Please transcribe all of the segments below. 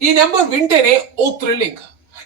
ఈ నెంబర్ వింటేనే ఓ థ్రిల్లింగ్.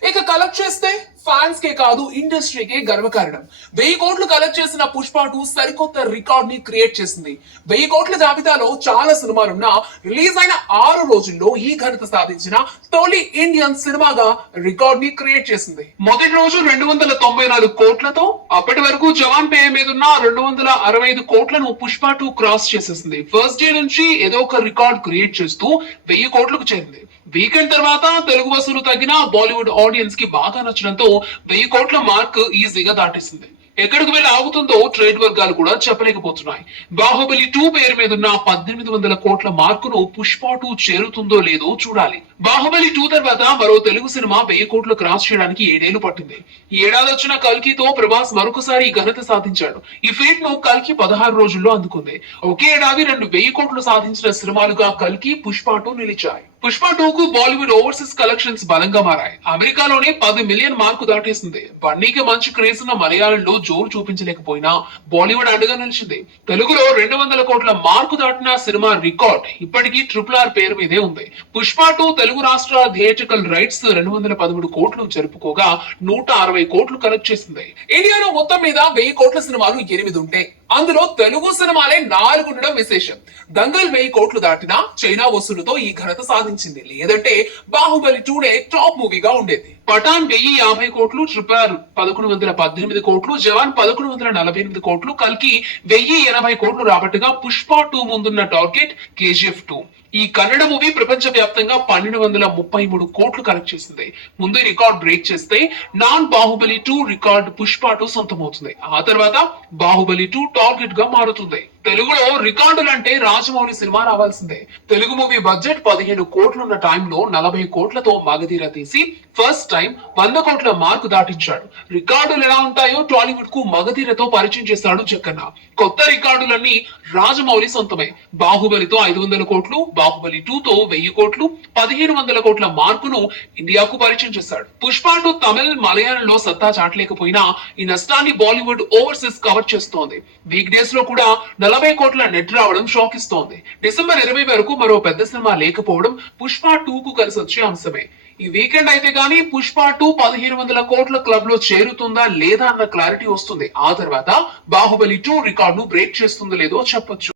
ఇక కలెక్ట్ చేస్తే ఫ్యాన్స్ కే కాదు ఇండస్ట్రీకే గర్వకారణం. 1000 కోట్లు కలెక్ట్ చేసిన పుష్ప 2 సరికొత్త రికార్డ్ ని క్రియేట్ చేసింది. 1000 కోట్ల జాబితాలో చాలా సినిమాలున్నా రిలీజ్ అయిన 6 రోజుల్లో ఈ ఘనత సాధించిన తొలి ఇండియన్ సినిమాగా రికార్డ్ ని క్రియేట్ చేసింది. మొదటి రోజు 294 కోట్లతో అప్పటి వరకు జవాన్ పేరు మీద ఉన్న 265 కోట్లను పుష్ప 2 క్రాస్ చేసేసింది. ఫస్ట్ డే నుంచి ఏదో ఒక రికార్డ్ క్రియేట్ చేస్తూ 1000 కోట్లకు చేరింది. వీకెండ్ తర్వాత తెలుగు వసూలు తగ్గిన బాలీవుడ్ ఆడియన్స్ కి బాగా నచ్చడంతో 1000 కోట్ల మార్క్ ఈజీగా దాటేసింది. ఎక్కడికి వెళ్ళి ఆగుతుందో ట్రేడ్ వర్గాలు కూడా చెప్పలేకపోతున్నాయి. బాహుబలి 2 పేరు మీద ఉన్న 1800 కోట్ల మార్కును పుష్ప 2 చేరుతుందో లేదో చూడాలి. బాహుబలి 2 తర్వాత మరో తెలుగు సినిమా 1000 కోట్లు క్రాస్ చేయడానికి 7 ఏళ్లు పట్టింది. ఈ ఏడాది వచ్చిన కల్కితో ప్రభాస్ మరొకసారి ఈ ఘనత సాధించాడు. ఈ ఫీట్ ను కల్కి 16 రోజుల్లో అందుకుంది. ఒకే ఏడాది 1000 కోట్లు సాధించిన సినిమాలుగా కల్కి, పుష్ప 2 నిలిచాయి. పుష్ప 2 కు బాలీవుడ్ ఓవర్సీస్ కలెక్షన్స్ బలంగా మారాయి. అమెరికాలోనే 10 మిలియన్ మార్కు దాటేసింది. బన్నీకి మంచి క్రేజ్ ఉన్న మలయాళంలో జోరు చూపించలేకపోయినా బాలీవుడ్ అండగా నిలిచింది. తెలుగులో 200 కోట్ల మార్కు దాటిన సినిమా రికార్డ్ ఇప్పటికీ RRR పేరు మీదే ఉంది. పుష్ప 2 తెలుగు రాష్ట్రాల థియేట్రికల్ రైట్స్ 213 కోట్లు జరుపుకోగా 160 కోట్లు కలెక్ట్ చేసింది. ఇండియాలో మొత్తం మీద 1000 కోట్ల సినిమాలు 8 ఉంటే అందులో తెలుగు సినిమాలే 4 ఉండడం విశేషం. దంగల్ 1000 కోట్లు దాటినా చైనా వసూలుతో ఈ ఘనత సాధించింది. లేదంటే బాహుబలి 2 టాప్ మూవీగా ఉండేది. పఠాన్ 1050 కోట్లు, RRR 1118 కోట్లు, జవాన్ 1148 కోట్లు, కల్కి 1080 కోట్లు రాబట్టగా పుష్ప 2 ముందున్న టార్గెట్ KGF 2. ఈ కన్నడ మూవీ ప్రపంచ వ్యాప్తంగా 1233 కోట్లు కలెక్ట్ చేసింది. ముందు రికార్డ్ బ్రేక్ చేస్తే నాన్ బాహుబలి 2 రికార్డ్ పుష్ప 2 సొంతమవుతుంది. ఆ తర్వాత బాహుబలి 2 టార్గెట్ గా మారుతుంది. తెలుగులో రికార్డులు అంటే రాజమౌళి సినిమా రావాల్సిందే. తెలుగు మూవీ బడ్జెట్ 15 కోట్లు ఉన్న టైంలో 40 కోట్లతో మగధీర తీసి ఫస్ట్ టైం 100 కోట్ల మార్కు దాటించాడు. రికార్డులు ఎలా ఉంటాయో టాలీవుడ్ కు మగధీరతో పరిచయం చేశాడు జక్కన్న. కొత్త రికార్డులన్నీ రాజమౌళి సొంతమే. బాహుబలితో 500 కోట్లు, బాహుబలి 2 తో 1000 కోట్లు, 1500 కోట్ల మార్కును ఇండియాకు పరిచయం చేశాడు. పుష్ప 2 తమిళ, మలయాళంలో సత్తా చాటలేకపోయినా ఈ నష్టాన్ని బాలీవుడ్ ఓవర్సీస్ కవర్ చేస్తోంది. వీక్ డేస్ లో కూడా 40 కోట్ల నెట్ రావడం షాక్ ఇస్తోంది. డిసెంబర్ 20 వరకు మరో పెద్ద సినిమా లేకపోవడం పుష్ప 2 కు కలిసి వచ్చే అంశమే. ఈ వీకెండ్ అయితే గానీ పుష్ప 2 1500 కోట్ల క్లబ్ లో చేరుతుందా లేదా అన్న క్లారిటీ వస్తుంది. ఆ తర్వాత బాహుబలి 2 రికార్డు బ్రేక్ చేస్తుందో లేదో చెప్పొచ్చు.